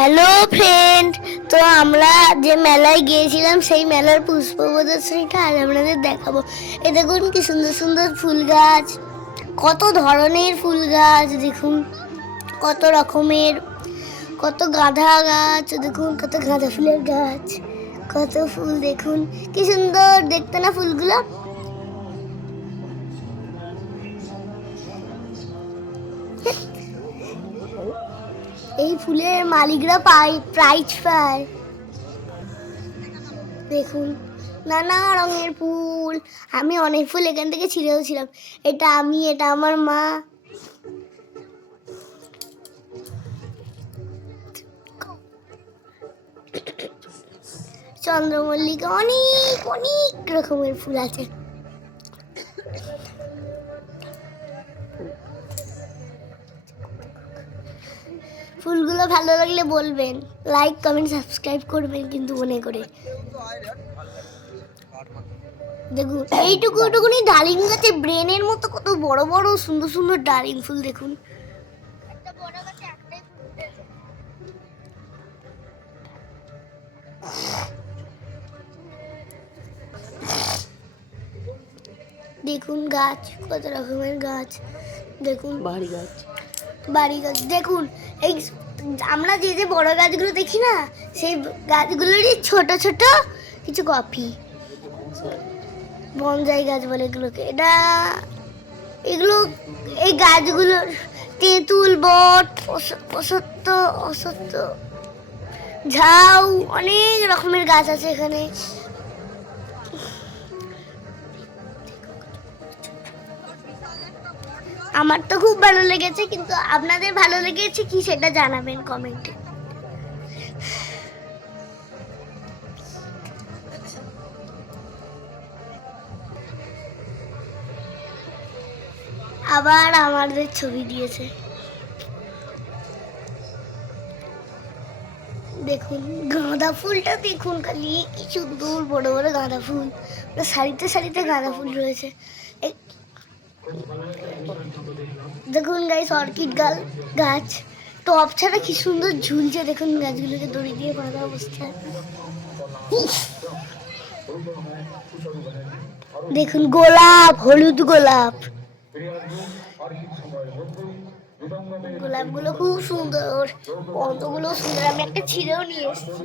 Hello friend তো আমরা যে মেলায় গিয়েছিলাম, সেই মেলার পুষ্প প্রদর্শনীটা আজ আপনাদের দেখাবো। এ দেখুন কি সুন্দর সুন্দর ফুল গাছ, কত ধরনের ফুল গাছ, দেখুন। কত রকমের, কত গাঁদা গাছ, দেখুন, কত গাঁদা ফুলের গাছ, কত ফুল, দেখুন। কি সুন্দর, দেখতে না ফুলগুলো? এই ফুলের মালিকরা পাই প্রাইজ পায়। দেখুন, নানা রঙের ফুল। আমি অনেক ফুল এখান থেকে ছিঁড়েও ছিলাম। এটা আমি, এটা আমার মা। চন্দ্রমল্লিকা অনেক অনেক রকমের ফুল আছে। ফুলগুলো ভালো লাগলে বলবেন। লাইক কমেন্ট সাবস্ক্রাইব করবেন কিন্তু মনে করে। দেখুন এইটুকু এইটুকুনি ডালিম গাছে ব্রেনের মতো কত বড় বড় সুন্দর সুন্দর ডালিম ফুল দেখুন। দেখুন গাছ কত রকমের গাছ। দেখুন। বাড়ি গাছ। বাড়ি গাছ দেখুন, এই আমরা যে যে বড় গাছগুলো দেখি না, সেই গাছগুলোরই ছোট ছোট কিছু কপি। বনজাই গাছ বলে এগুলোকে। এটা এগুলো, এই গাছগুলোর তেঁতুল, বট অস- অসত্য অসত্য ঝাউ, অনেক রকমের গাছ আছে এখানে। আমার তো খুব ভালো লেগেছে, কিন্তু আপনাদের ভালো লেগেছে কি সেটা জানাবেন কমেন্টে আবার আমাদের ছবি দিয়েছে। দেখুন, গাঁদা ফুলটা দেখুন খালি, কি সুন্দর বড় বড় গাঁদা ফুল। সারিতে সারিতে গাঁদা ফুল রয়েছে। দেখুন গাইস অর্কিড গাল গাছ। টপ ছাড়া কি সুন্দর ঝুলছে দেখুন গাছগুলোকে দড়ি দিয়ে বাঁধা অবস্থায়। দেখুন গোলাপ, হলুদ গোলাপ। গোলাপগুলো খুব সুন্দর। পদ্মগুলো সুন্দর। আমি একটা ছিঁড়েও নিয়ে এসেছি।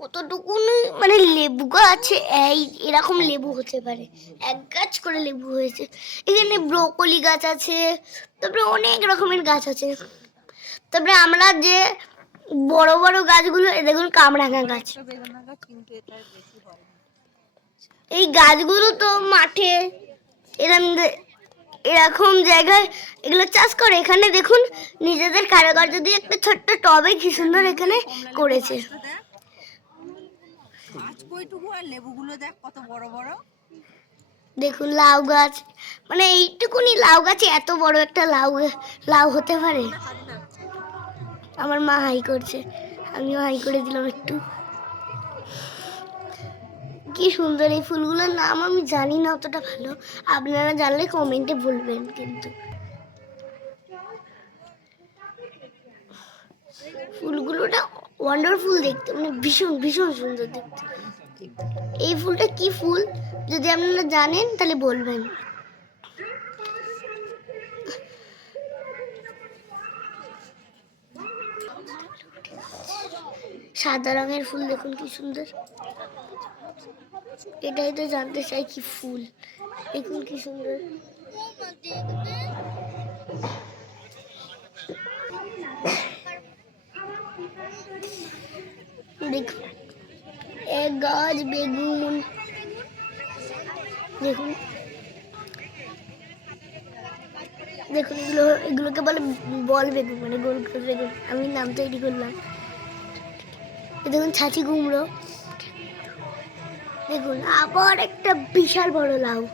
কতটুকু মানে লেবু গাছ এই এরকম লেবু হতে পারে। এক গাছ করে লেবু হয়েছে। এখানে ব্রোকলি গাছ আছে তারপরে অনেক রকমের গাছ আছে। তারপরে আমরা যে বড় বড় গাছগুলো এ দেখুন কামরাঙা গাছ। এই গাছগুলো তো মাঠে এরকম এরকম জায়গায় এগুলো চাষ করে। এখানে দেখুন নিজেদের কারুকার্য দিয়ে একটা ছোট্ট টবে কি সুন্দর এখানে করেছে। আর লেবুগুলো দেখ কত বড় বড়। দেখুন লাউ গাছ। মানে এইটুকুনি লাউ গাছে এত বড় একটা লাউ লাউ হতে পারে? আমার মা হাই করছে। আমিও হাই করে দিলাম একটু। কি সুন্দর এই ফুলগুলোর নাম আমি জানি না অতটা ভালো। আপনারা জানলে কমেন্টে বলবেন কিন্তু। ফুলগুলোটা ওয়ান্ডারফুল দেখতে মানে ভীষণ ভীষণ সুন্দর দেখতে। এই ফুলটা কি ফুল? যদি আপনারা জানেন, তাহলে বলবেন। সাদা রঙের ফুল, দেখুন কি সুন্দর। এটাই তো জানতে চাই কি ফুল। দেখুন কি সুন্দর। দেখুন। এক গাছ, বেগুন। দেখুন। দেখুন, এগুলো, এগুলোকে বলে বল বেগুন মানে গোল গোল বেগুন। আমি নাম তৈরি করলাম। দেখুন, ছাঁচি কুমড়ো। দেখুন, আবার একটা বিশাল বড় লাউ।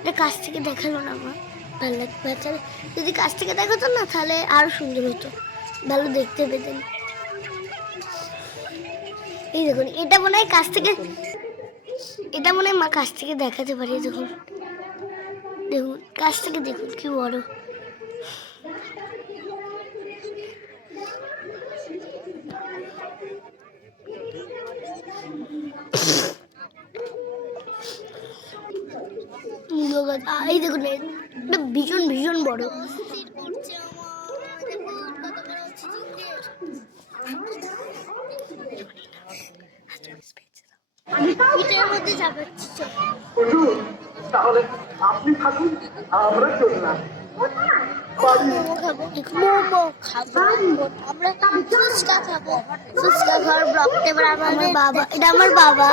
এটা কাছ থেকে দেখাল না আমার। ভালো লাগবে বাচ্চারা যদি কাছ থেকে দেখাতো না, তাহলে আরও সুন্দর হতো। ভালো দেখতে পেতেন। এই দেখুন, এটা মনে হয় কাছ থেকে এটা মনে হয় মা কাছ থেকে দেখাতে পারি দেখুন। দেখুন, কাছ থেকে দেখুন, কি বড়। এই দেখুন ভীষণ ভীষণ বড়। মধ্যে চাপাচ্ছি হুজুর তাহলে আপনি থাকুন আমরা চললাম বাড়ি। মোমো খাব মোমো খাব আমরা ফুচকা খাব। ফুচকা খাওয়ার ব্লগটা এবার আমার বাবা এটা আমার বাবা।